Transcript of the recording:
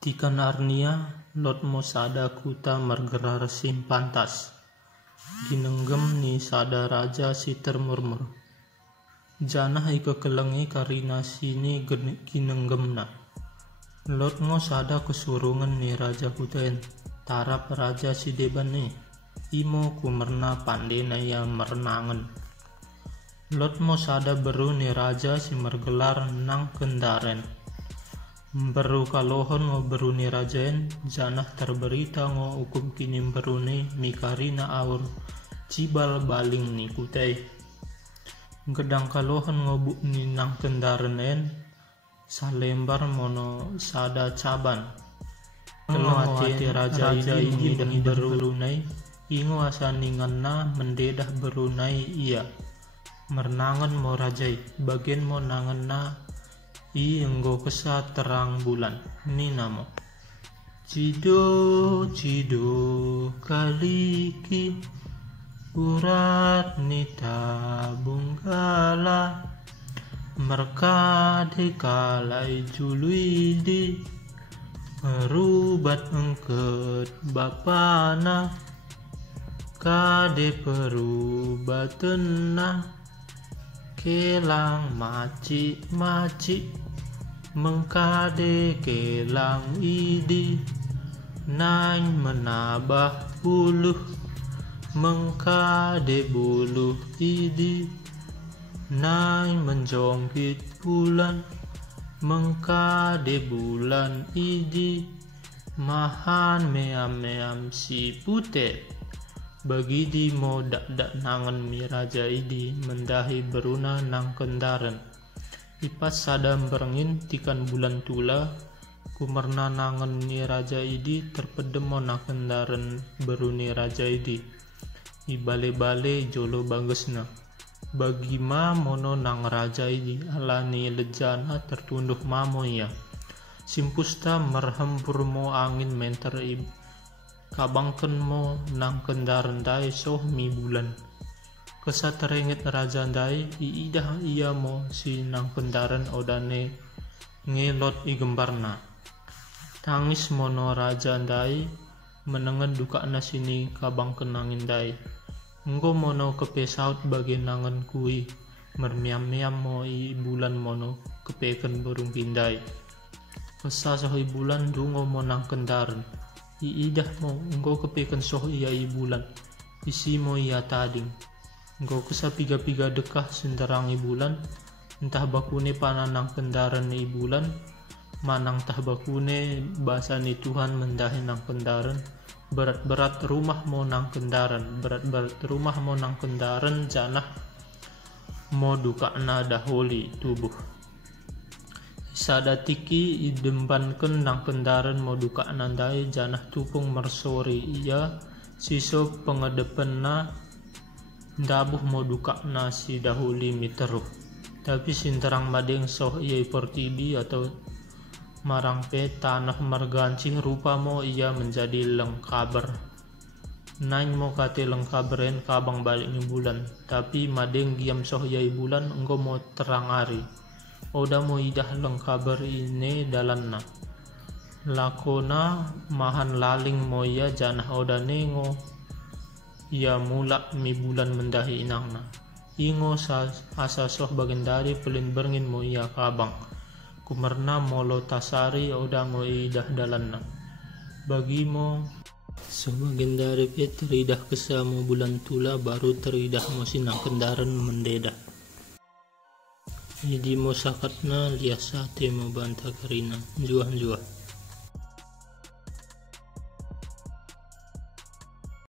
Tikan arnia lot mo sada kuta margerar sim pantas. Ginenggem ni sada raja si termurmur. Janah ika kelengi karina sini ginenggemna. Lot mo sada kesurungan ni raja kuten. Tarap raja si deban ni. Imo kumerna pandena yang merenangan. Lot mo sada beru ni raja si mergelar nang kendaren. Beru kalohon ngo beru ni rajaen janah terberita ngo ukum kini beru ni mikarina aur cibal baling ni kutai. Gedang kalohon ngo bu ni nang kendaren salembar mono sada caban. Telo hati raja ini dengan beru nai ingo asa ninganna mendedah beru nai iya. Merenangan mo rajai bagian mo nangan na enggo kesa terang bulan ni namo cido kaliki urat ni tabung kala merkade kalai juluidi merubat engket bapana kade perubatena kelang maci mengkade kelang idi nain menabah buluh mengkade buluh idi nain menjongkit bulan mengkade bulan idi mahan meam si putet. Bagi di mo dak nangan mi raja idi mendahi beruna nang kendaren. Ipas sadam berengin tikan bulan tula kumerna nangan ni raja idi terpedem mo nang kendaren beruni raja idi. Ibale-bale jolo bagesna. Bagi ma mono nang raja idi alani lejana tertunduh mamo ya. Simpusta merhempur mo angin menter ibu. Kabangken mo nang kendaran dai soh mi bulan. Kesa terengit raja dai iidah iya mo si nang kendaran odane ngelot igembarna. Tangis mono raja dai menengen duka na sini kabangken angin dai. Enggo mono kepesaut bagi nangan kui mermiam-miam mo i bulan mono kepeken burung pindai. Kesa soh i bulan dungo mo nang kendaran. Iidah mo enggo kepeken soh iya i bulan isi mo iya tading enggo kesa piga-piga dekah senterang i bulan entah bakune pananang kendaran i bulan manang tah bakune bahasa ni Tuhan mendahi nang kendaran berat-berat rumah mo nang kendaran berat-berat rumah mo nang kendaran janah mo dukana daholi tubuh. Sada tiki idembanken nang kendaran mo duka nandai janah tupung mersori iya siso pengedepenna dabuh mo duka na si dahuli miteruh. Tapi sinterang madeng soh iya portidi atau marangpe tanah mergancing rupa mo iya menjadi lengkaber. Nain mo kate lengkaberen kabang balik ni bulan tapi madeng giam soh iya bulan engko mo terang ari. Oda mo idah lengkaber ini dalanna lakona mahan laling mo ya janah oda nengo ya mulak mi bulan mendahi inangna ingo asa soh bagendari pelin berngin mo ya kabang kumerna molo tasari oda ngo idah dalanna bagi mo so bagendari pe teridah kesa mo bulan tula baru teridah mo sinang kendaran mendedah. Jadi mo sakatna liasate mo banta karina juah-juah.